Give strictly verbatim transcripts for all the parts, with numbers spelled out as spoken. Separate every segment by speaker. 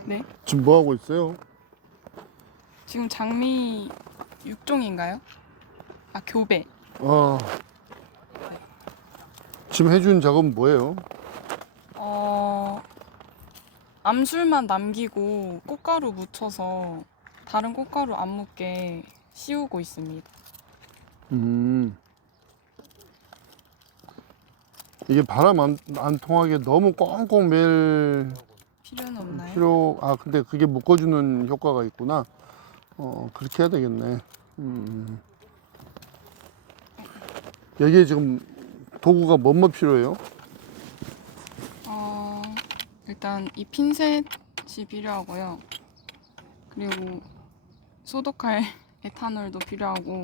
Speaker 1: 네.
Speaker 2: 지금 뭐 하고 있어요?
Speaker 1: 지금 장미 육 종인가요? 아, 교배.
Speaker 2: 아, 지금 해준 작업은 뭐예요?
Speaker 1: 어, 암술만 남기고 꽃가루 묻혀서 다른 꽃가루 안 묻게 씌우고 있습니다.
Speaker 2: 음, 이게 바람 안, 안 통하게 너무 꽁꽁 맬
Speaker 1: 필요는 없나요?
Speaker 2: 필요, 아, 근데 그게 묶어주는 효과가 있구나. 어, 그렇게 해야 되겠네. 음. 여기에 지금 도구가 뭐뭐 필요해요?
Speaker 1: 어, 일단 이 핀셋이 필요하고요. 그리고 소독할 에탄올도 필요하고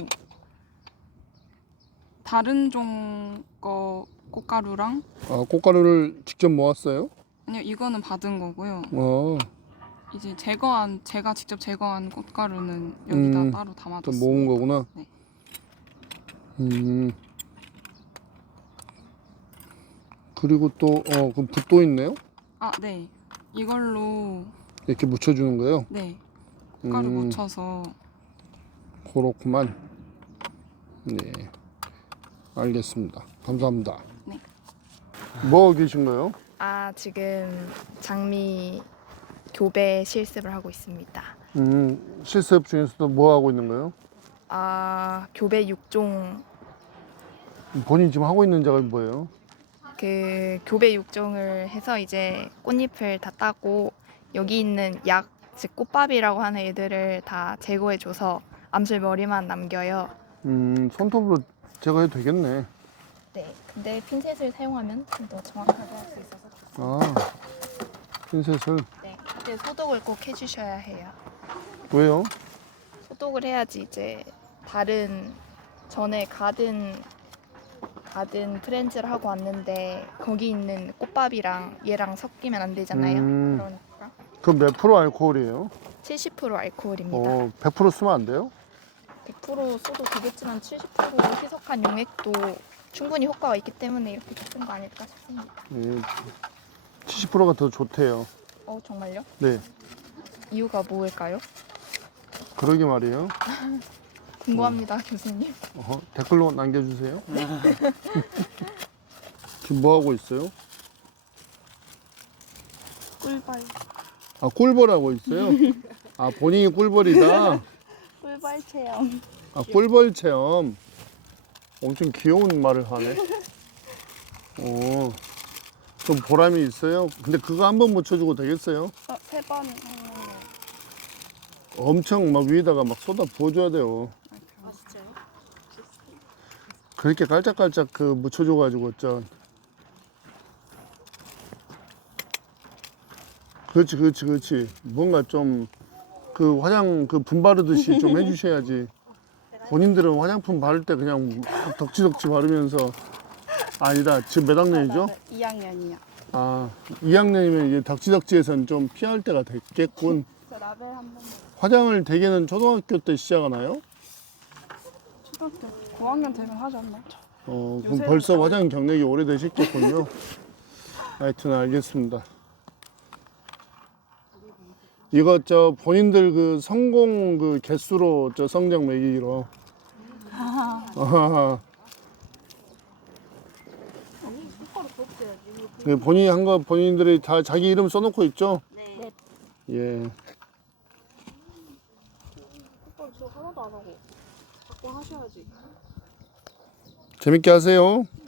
Speaker 1: 다른 종 거 꽃가루랑
Speaker 2: 아, 꽃가루를 직접 모았어요?
Speaker 1: 아니요, 이거는 받은 거고요.
Speaker 2: 어,
Speaker 1: 이제 제거한 제가 직접 제거한 꽃가루는 여기다
Speaker 2: 음,
Speaker 1: 따로
Speaker 2: 또
Speaker 1: 담아뒀습니다.
Speaker 2: 모은 거구나.
Speaker 1: 네.
Speaker 2: 음, 그리고 또, 어, 그 붓도 있네요?
Speaker 1: 아, 네. 이걸로
Speaker 2: 이렇게 묻혀주는 거요?
Speaker 1: 네 꽃가루
Speaker 2: 음,
Speaker 1: 묻혀서
Speaker 2: 그렇구만. 네, 알겠습니다. 감사합니다.
Speaker 1: 네.
Speaker 2: 뭐 하고 계신가요?
Speaker 3: 아, 지금 장미 교배 실습을 하고 있습니다.
Speaker 2: 음, 실습 중에서도 뭐 하고 있는 거예요?
Speaker 3: 아, 교배 육 종,
Speaker 2: 본인이 지금 하고 있는 작업이 뭐예요?
Speaker 3: 그 교배 육 종을 해서 이제 꽃잎을 다 따고 여기 있는 약, 즉 꽃밥이라고 하는 애들을 다 제거해줘서 암술 머리만 남겨요.
Speaker 2: 음, 손톱으로 제거해도 되겠네.
Speaker 3: 네, 근데 핀셋을 사용하면 좀 더 정확하게 할 수 있어서
Speaker 2: 아, 핀셋을.
Speaker 3: 네, 근데 소독을 꼭 해주셔야 해요.
Speaker 2: 왜요?
Speaker 3: 소독을 해야지 이제 다른 전에 가든 가든 프렌즈를 하고 왔는데 거기 있는 꽃밥이랑 얘랑 섞이면 안 되잖아요.
Speaker 2: 음.
Speaker 3: 그러니까
Speaker 2: 그 몇 프로 알코올이에요?
Speaker 3: 칠십 퍼센트 알코올입니다.
Speaker 2: 어, 백 프로 쓰면 안 돼요?
Speaker 3: 백 퍼센트 써도 되겠지만 칠십 퍼센트 희석한 용액도 충분히 효과가 있기 때문에 이렇게 쓴 거 아닐까 싶습니다.
Speaker 2: 예, 칠십 프로가 더 좋대요.
Speaker 3: 어, 정말요?
Speaker 2: 네,
Speaker 3: 이유가 뭐일까요?
Speaker 2: 그러게 말이에요.
Speaker 3: 궁금합니다, 교수님.
Speaker 2: 어허, 댓글로 남겨주세요. 지금 뭐 하고 있어요?
Speaker 1: 꿀벌.
Speaker 2: 아, 꿀벌하고 있어요? 아, 본인이 꿀벌이다?
Speaker 1: 꿀벌 체험.
Speaker 2: 아, 꿀벌 체험. 엄청 귀여운 말을 하네. 어, 좀 보람이 있어요. 근데 그거 한번 묻혀주고 되겠어요?
Speaker 1: 어, 세 번.
Speaker 2: 엄청 막 위에다가 막 쏟아 부어줘야 돼요.
Speaker 1: 아, 진짜요?
Speaker 2: 그렇게 깔짝깔짝 그 묻혀줘가지고 저 그렇지 그렇지 그렇지 뭔가 좀 그 화장 그 분 바르듯이 좀 해주셔야지. 본인들은 화장품 바를 때 그냥 막 덕지덕지 바르면서. 아니다, 지금 몇 학년이죠?
Speaker 1: 이 학년이요.
Speaker 2: 아, 이 학년이면 이제 덕지덕지에선 좀 피할 때가 됐겠군.
Speaker 1: 저 라벨 한 번.
Speaker 2: 화장을 대개는 초등학교 때 시작하나요?
Speaker 1: 초등학교 고학년 되면 하지 않나요?
Speaker 2: 어, 그럼
Speaker 1: 요새는
Speaker 2: 벌써 화장 경력이 오래되셨겠군요. 하여튼 알겠습니다. 이거 저 본인들 그 성공 그 개수로 저 성적 매기기로. 아하. 네, 본인이 한 거 본인들이 다 자기 이름 써놓고 있죠?
Speaker 1: 네.
Speaker 2: 예.
Speaker 1: 저 하나도 안 하고 자꾸 하셔야지.
Speaker 2: 재밌게 하세요.